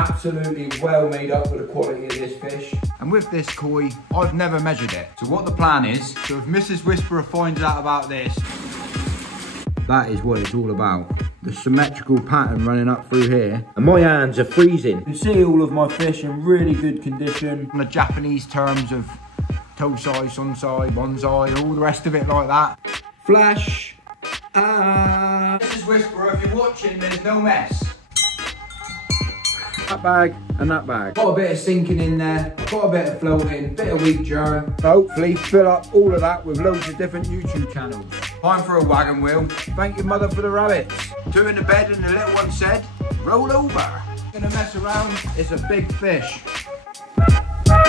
absolutely well made up with the quality of this fish. And with this koi, I've never measured it. So what the plan is, so if Mrs. Whisperer finds out about this, that is what it's all about. The symmetrical pattern running up through here. And my hands are freezing. You can see all of my fish in really good condition. The Japanese terms of tosai, sonsai, bonsai, all the rest of it like that. Flash. Mrs. Whisperer, if you're watching, there's no mess. That bag and that bag. Got a bit of sinking in there, got a bit of floating, bit of weak germ. Hopefully fill up all of that with loads of different YouTube channels. Time for a wagon wheel. Thank your mother for the rabbits. Two in the bed and the little one said, roll over. Gonna mess around, it's a big fish.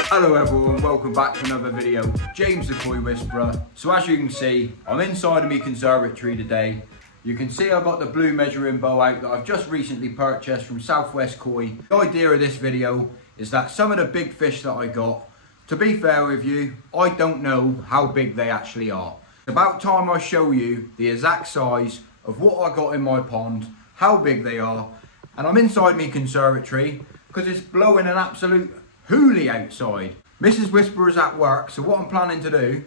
Hello everyone, welcome back to another video. James the Koi Whisperer. So as you can see, I'm inside of my conservatory today. You can see I've got the blue measuring bow out that I've just recently purchased from Southwest Koi. The idea of this video is that some of the big fish that I got, to be fair with you, I don't know how big they actually are. It's about time I show you the exact size of what I got in my pond, how big they are, and I'm inside my conservatory because it's blowing an absolute hoolie outside. Mrs. Whisperer's at work, so what I'm planning to do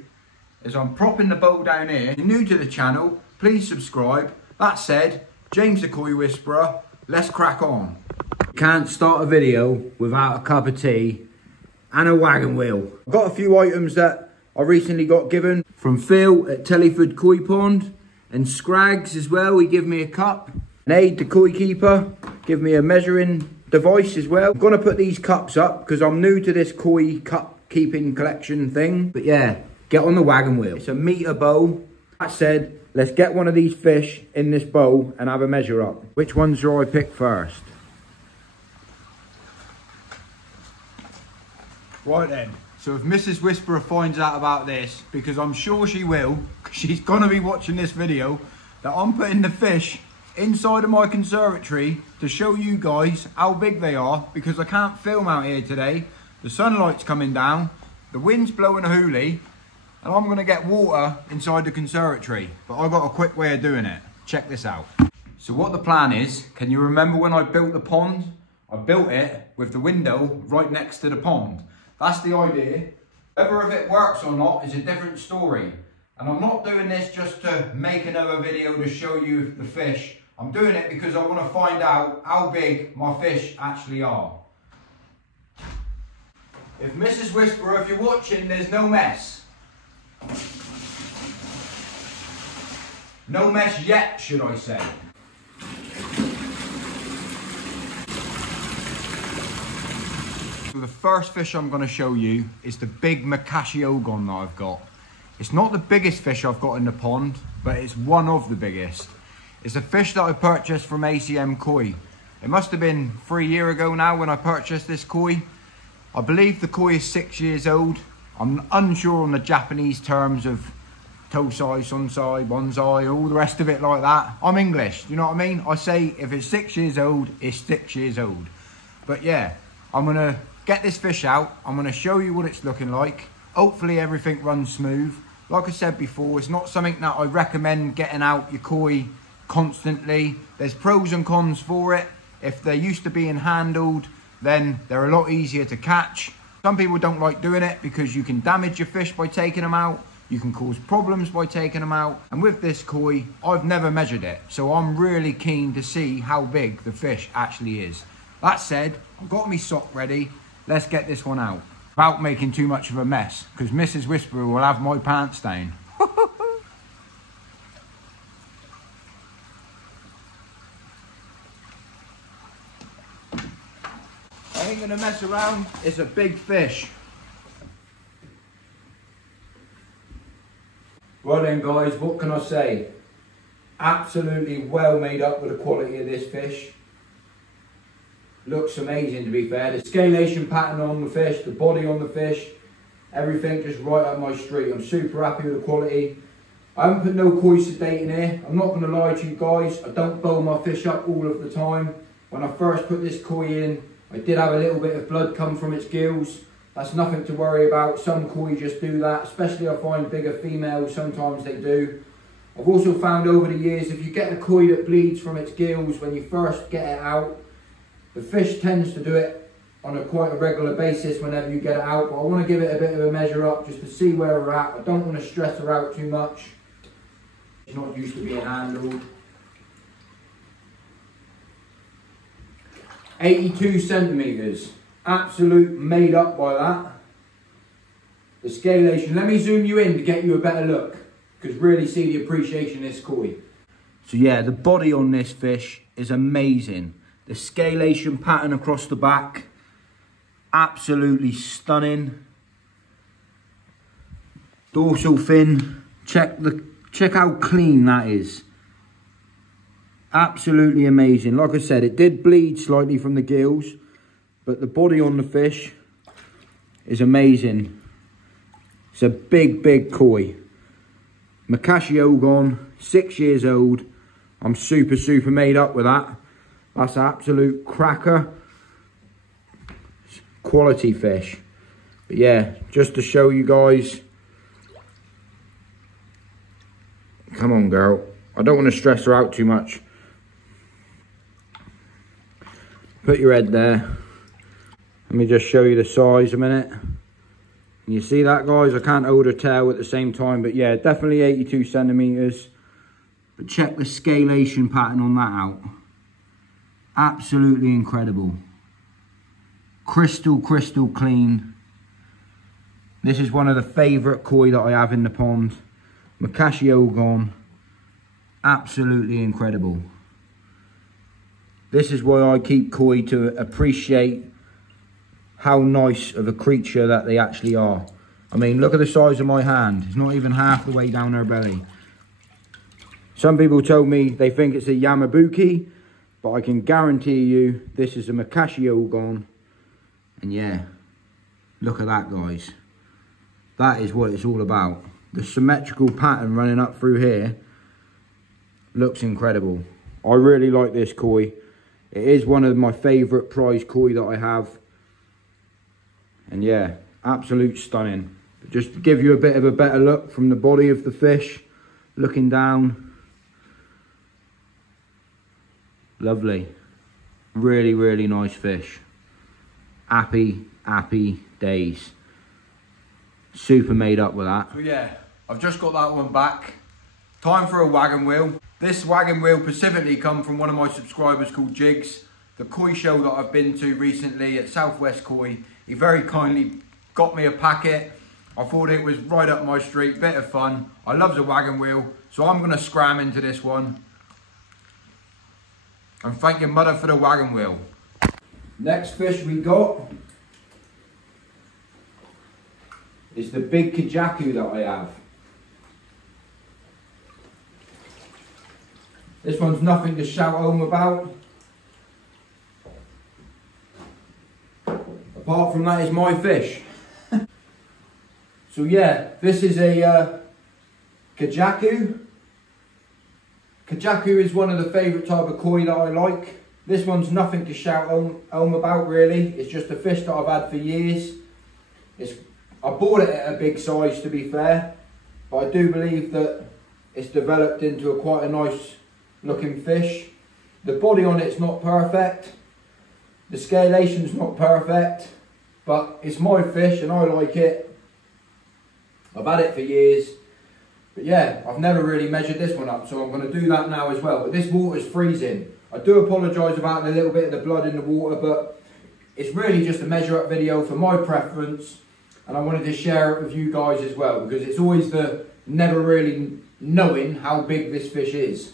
is I'm propping the bow down here. If you're new to the channel, please subscribe. That said, James the Koi Whisperer, let's crack on. Can't start a video without a cup of tea and a wagon wheel. I've got a few items that I recently got given from Phil at Tellyford Koi Pond, and Scraggs as well, he gave me a cup. Nade the koi keeper, give me a measuring device as well. I'm gonna put these cups up because I'm new to this koi cup keeping collection thing. But yeah, get on the wagon wheel. It's a meter bow. That said, let's get one of these fish in this bowl and have a measure up. Which ones do I pick first? Right then, so if Mrs. Whisperer finds out about this, because I'm sure she will, she's gonna be watching this video, that I'm putting the fish inside of my conservatory to show you guys how big they are, because I can't film out here today. The sunlight's coming down, the wind's blowing a hoolie, and I'm gonna get water inside the conservatory, but I've got a quick way of doing it. Check this out. So what the plan is, can you remember when I built the pond? I built it with the window right next to the pond. That's the idea. Whether if it works or not is a different story. And I'm not doing this just to make another video to show you the fish. I'm doing it because I want to find out how big my fish actually are. If Mrs. Whisperer, if you're watching, there's no mess. No mess yet, should I say. So the first fish I'm going to show you is the big Macassiogon that I've got. It's not the biggest fish I've got in the pond, but it's one of the biggest. It's a fish that I purchased from ACM Koi. It must have been 3 years ago now when I purchased this koi. I believe the koi is 6 years old. I'm unsure on the Japanese terms of tosai, sonsai, bonsai, all the rest of it like that. I'm English, you know what I mean? I say if it's 6 years old, it's 6 years old. But yeah, I'm gonna get this fish out. I'm gonna show you what it's looking like. Hopefully everything runs smooth. Like I said before, it's not something that I recommend getting out your koi constantly. There's pros and cons for it. If they're used to being handled, then they're a lot easier to catch. Some people don't like doing it because you can damage your fish by taking them out. You can cause problems by taking them out. And with this koi, I've never measured it. So I'm really keen to see how big the fish actually is. That said, I've got my sock ready. Let's get this one out without making too much of a mess, because Mrs. Whisperer will have my pants down. I ain't gonna mess around, it's a big fish. Well then guys, what can I say? Absolutely well made up with the quality of this fish. Looks amazing to be fair. The scalation pattern on the fish, the body on the fish, everything just right up my street. I'm super happy with the quality. I haven't put no koi sedate in here. I'm not going to lie to you guys. I don't bowl my fish up all of the time. When I first put this koi in, I did have a little bit of blood come from its gills. That's nothing to worry about. Some koi just do that, especially I find bigger females, sometimes they do. I've also found over the years, if you get a koi that bleeds from its gills when you first get it out, The fish tends to do it on quite a regular basis whenever you get it out, but I want to give it a bit of a measure up just to see where we're at. I don't want to stress her out too much. She's not used to being handled. 82 centimetres. Absolute made up by that. The scalation. Let me zoom you in to get you a better look, because really see the appreciation of this koi. So yeah, the body on this fish is amazing. The scalation pattern across the back, absolutely stunning. Dorsal fin, check how clean that is. Absolutely amazing. Like I said, it did bleed slightly from the gills, but the body on the fish is amazing. It's a big koi. Makashi Ogon, 6 years old. I'm super made up with that. That's an absolute cracker. Quality fish. But yeah, just to show you guys. Come on, girl. I don't want to stress her out too much. Put your head there. Let me just show you the size a minute. You see that, guys? I can't hold her tail at the same time, but yeah, definitely 82 centimetres. But check the scalation pattern on that out. Absolutely incredible. Crystal clean. This is one of the favourite koi that I have in the pond. Makashi Ogon. Absolutely incredible. This is why I keep koi, to appreciate how nice of a creature that they actually are. I mean, look at the size of my hand. It's not even half the way down her belly. Some people told me they think it's a Yamabuki, but I can guarantee you this is a Makashi Ogon. And yeah, look at that, guys. That is what it's all about. The symmetrical pattern running up through here looks incredible. I really like this koi. It is one of my favourite prize koi that I have. And yeah, absolute stunning. But just to give you a bit of a better look from the body of the fish, looking down. Lovely. Really nice fish. Happy days. Super made up with that. So yeah, I've just got that one back. Time for a wagon wheel. This wagon wheel specifically come from one of my subscribers called Jigs. The koi show that I've been to recently at Southwest Koi. He very kindly got me a packet. I thought it was right up my street, bit of fun. I love the wagon wheel, so I'm gonna scram into this one. And thank your mother for the wagon wheel. Next fish we got is the big Kajaku that I have. This one's nothing to shout home about. Apart from that is my fish. So yeah, this is a Kajaku. Kajaku is one of the favourite type of koi that I like. This one's nothing to shout home about really. It's just a fish that I've had for years. I bought it at a big size, to be fair, but I do believe that it's developed into quite a nice looking fish. The body on it's not perfect. The scalation's not perfect, but it's my fish and I like it. I've had it for years. But yeah, I've never really measured this one up, so I'm going to do that now as well. But this water's freezing. I do apologise about a little bit of the blood in the water, but it's really just a measure up video for my preference. And I wanted to share it with you guys as well, because it's always the never really knowing how big this fish is.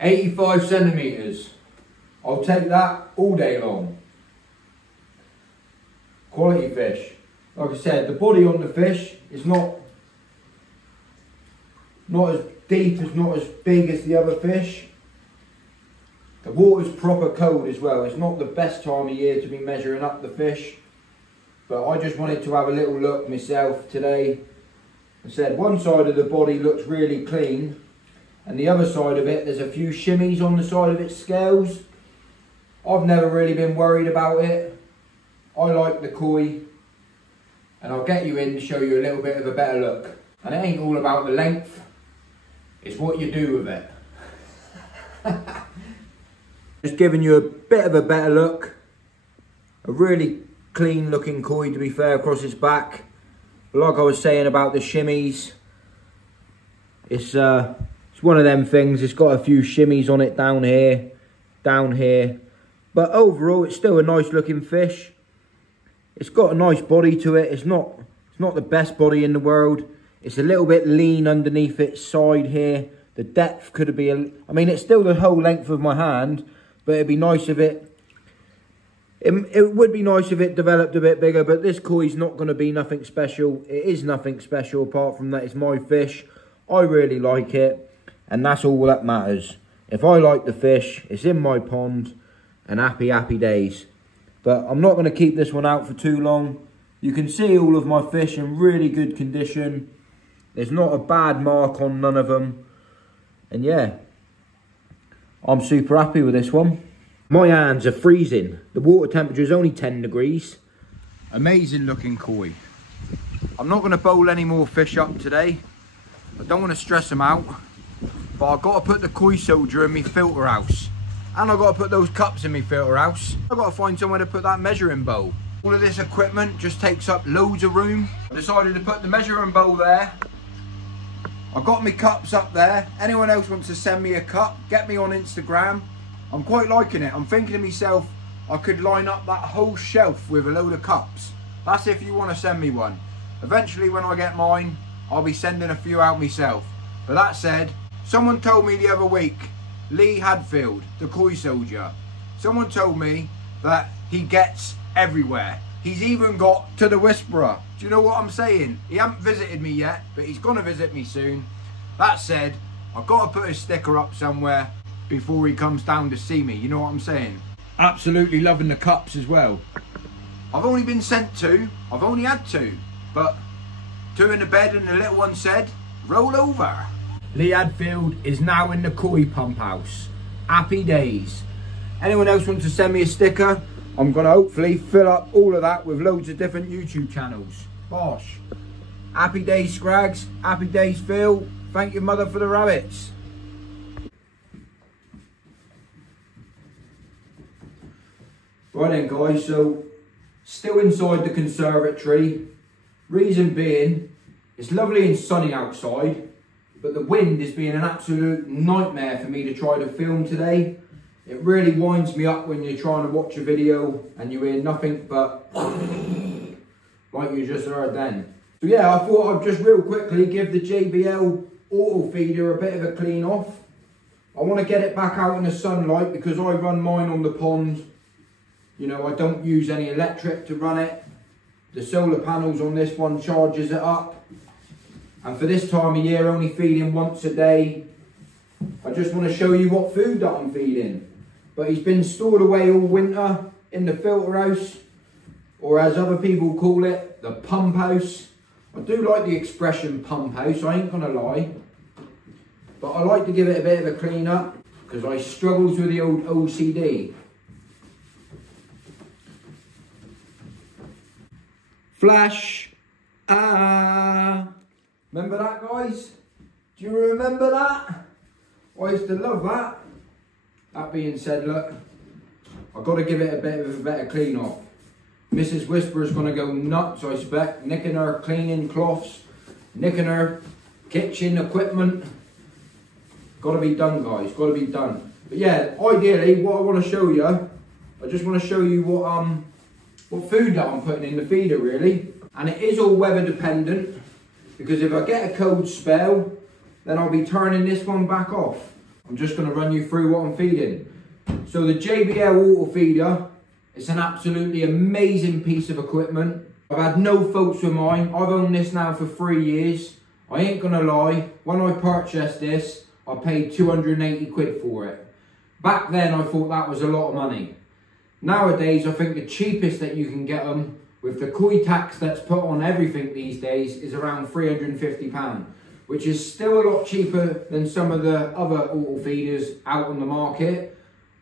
"85 centimetres. I'll take that all day long. Quality fish. Like I said, the body on the fish is not as deep, not as big as the other fish. The water's proper cold as well. It's not the best time of year to be measuring up the fish, but I just wanted to have a little look myself today. I said one side of the body looks really clean, and the other side of it, there's a few shimmies on the side of its scales. I've never really been worried about it. I like the koi, and I'll get you in to show you a little bit of a better look. And it ain't all about the length, it's what you do with it. Just giving you a bit of a better look. A really clean looking koi, to be fair, across its back. But like I was saying about the shimmies, it's one of them things. It's got a few shimmies on it down here, but overall it's still a nice looking fish. It's got a nice body to it. It's not the best body in the world. It's a little bit lean underneath its side here. The depth could be I mean, it's still the whole length of my hand, but it'd be nice if it would be nice if it developed a bit bigger. But this koi's not going to be nothing special. It is nothing special apart from that it's my fish. I really like it, and that's all that matters. If I like the fish, it's in my pond, and happy days. But I'm not going to keep this one out for too long. You can see all of my fish in really good condition. There's not a bad mark on none of them. And yeah, I'm super happy with this one. My hands are freezing. The water temperature is only 10 degrees. Amazing looking koi. I'm not going to bowl any more fish up today. I don't want to stress them out. But I've got to put the koi soldier in my filter house. And I've got to put those cups in my filter house. I've got to find somewhere to put that measuring bowl. All of this equipment just takes up loads of room. I decided to put the measuring bowl there. I've got my cups up there. Anyone else wants to send me a cup, get me on Instagram. I'm quite liking it. I'm thinking to myself, I could line up that whole shelf with a load of cups. That's if you want to send me one. Eventually when I get mine, I'll be sending a few out myself. But that said, someone told me the other week, Lee Hadfield, the koi soldier, someone told me that he gets everywhere. He's even got to the Whisperer. Do you know what I'm saying? He hasn't visited me yet, but he's going to visit me soon. That said, I've got to put a sticker up somewhere before he comes down to see me. You know what I'm saying? Absolutely loving the cups as well. I've only been sent two. I've only had two. But two in the bed and the little one said, roll over. Lee Hadfield is now in the koi pump house. Happy days. Anyone else want to send me a sticker? I'm going to hopefully fill up all of that with loads of different YouTube channels. Bosh. Happy days, Scrags. Happy days, Phil. Thank your mother for the rabbits. Right then, guys. So, still inside the conservatory. Reason being, it's lovely and sunny outside, but the wind is being an absolute nightmare for me to try to film today. It really winds me up when you're trying to watch a video and you hear nothing but like you just heard then. So yeah, I thought I'd just real quickly give the JBL auto feeder a bit of a clean off. I want to get it back out in the sunlight because I run mine on the pond. You know, I don't use any electric to run it. The solar panels on this one charges it up. And for this time of year, only feeding once a day. I just want to show you what food that I'm feeding. But he's been stored away all winter in the filter house, or as other people call it, the pump house. I do like the expression pump house, I ain't gonna lie. But I like to give it a bit of a clean up because I struggle with the old OCD. Flash. Remember that, guys? Do you remember that? I used to love that. That being said, look, I've got to give it a bit of a better clean off. Mrs. Whisperer's going to go nuts, I expect, nicking her cleaning cloths, nicking her kitchen equipment. Got to be done, guys, got to be done. But yeah, ideally, what I want to show you, I just want to show you what food that I'm putting in the feeder, really. And it is all weather dependent, because if I get a cold spell, then I'll be turning this one back off. I'm just going to run you through what I'm feeding. So the JBL auto feeder, it's an absolutely amazing piece of equipment. I've had no faults with mine. I've owned this now for 3 years. I ain't going to lie, when I purchased this, I paid 280 quid for it. Back then I thought that was a lot of money. Nowadays I think the cheapest that you can get them, with the koi tax that's put on everything these days, is around £350. Which is still a lot cheaper than some of the other auto feeders out on the market.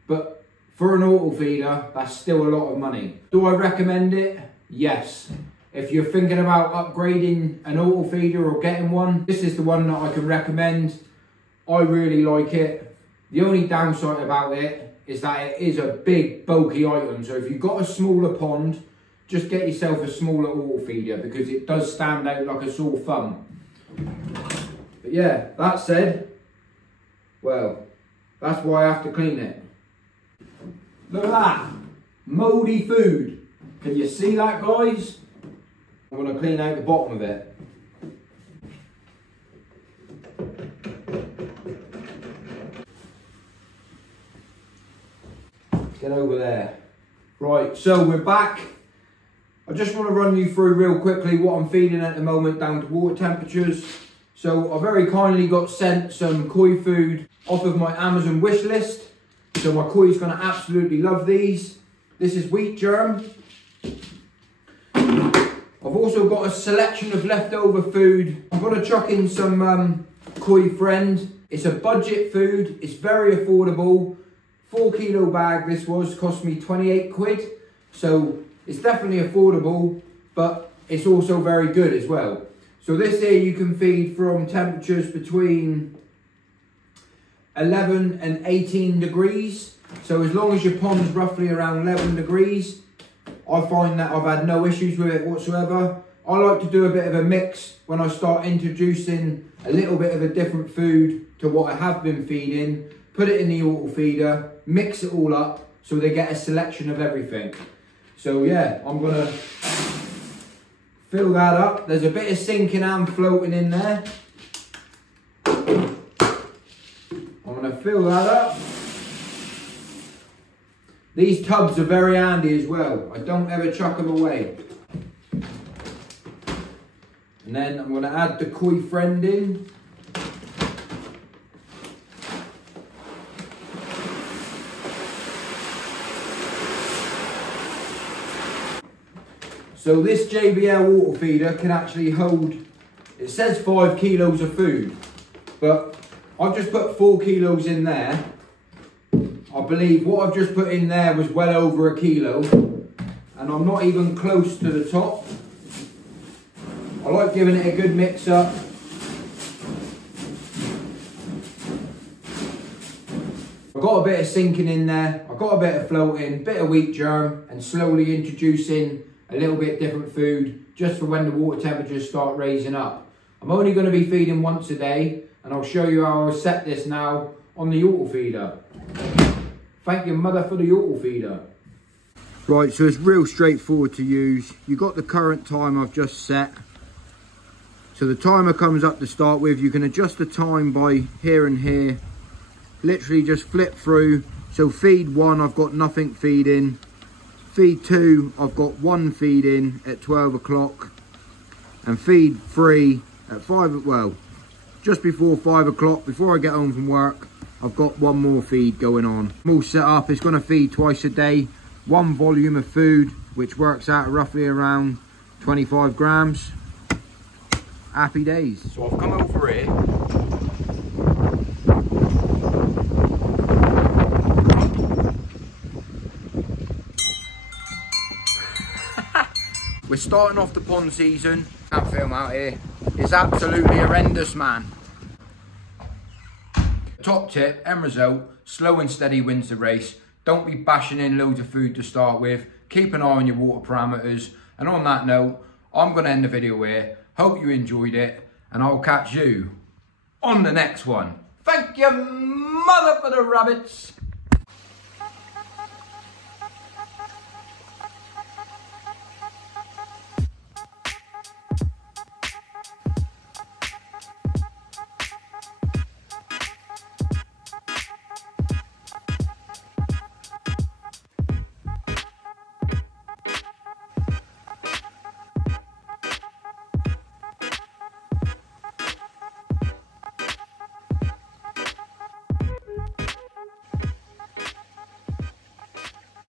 But For an auto feeder, that's still a lot of money. Do I recommend it? Yes. If you're thinking about upgrading an auto feeder or getting one, this is the one that I can recommend. I really like it. The only downside about it is that it is a big bulky item. So if you've got a smaller pond, just get yourself a smaller auto feeder because it does stand out like a sore thumb. But yeah, that said, well, that's why I have to clean it. Look at that, mouldy food. Can you see that, guys? I'm going to clean out the bottom of it. Get over there. Right, so we're back. I just want to run you through real quickly what I'm feeding at the moment down to water temperatures. So I very kindly got sent some koi food off of my Amazon wish list. So my koi's going to absolutely love these. This is wheat germ. I've also got a selection of leftover food. I'm going to chuck in some Koi Friend. It's a budget food. It's very affordable. 4 kilo bag this was, cost me 28 quid. So it's definitely affordable, but it's also very good as well. So this here you can feed from temperatures between 11 and 18 degrees. So as long as your pond's roughly around 11 degrees, I find that I've had no issues with it whatsoever. I like to do a bit of a mix when I start introducing a little bit of a different food to what I have been feeding. Put it in the auto feeder, mix it all up so they get a selection of everything. So yeah, I'm gonna fill that up. There's a bit of sinking and floating in there. I'm gonna fill that up. These tubs are very handy as well. I don't ever chuck them away. And then I'm gonna add the Koi Friend in. So this JBL water feeder can actually hold, it says 5 kilos of food, but I've just put 4 kilos in there. I believe what I've just put in there was well over 1 kilo, and I'm not even close to the top. I like giving it a good mix up. I've got a bit of sinking in there, I've got a bit of floating, bit of wheat germ, and slowly introducing a little bit different food just for when the water temperatures start raising up. I'm only going to be feeding once a day, and I'll show you how I'll set this now on the auto feeder. Thank your mother for the auto feeder. Right, so it's real straightforward to use. You've got the current time I've just set. So the timer comes up to start with. You can adjust the time by here and here. Literally just flip through. So feed 1, I've got nothing feeding. Feed 2, I've got 1 feed in at 12 o'clock. And feed 3 at 5, well, just before 5 o'clock, before I get home from work, I've got 1 more feed going on. I'm all set up, it's gonna feed twice a day, 1 volume of food, which works out roughly around 25 grams. Happy days. So I've come over here. We're starting off the pond season. Can't film out here. It's absolutely horrendous, man. Top tip, end result, slow and steady wins the race. Don't be bashing in loads of food to start with. Keep an eye on your water parameters. And on that note, I'm going to end the video here. Hope you enjoyed it, and I'll catch you on the next one. Thank you, mother, for the rabbits.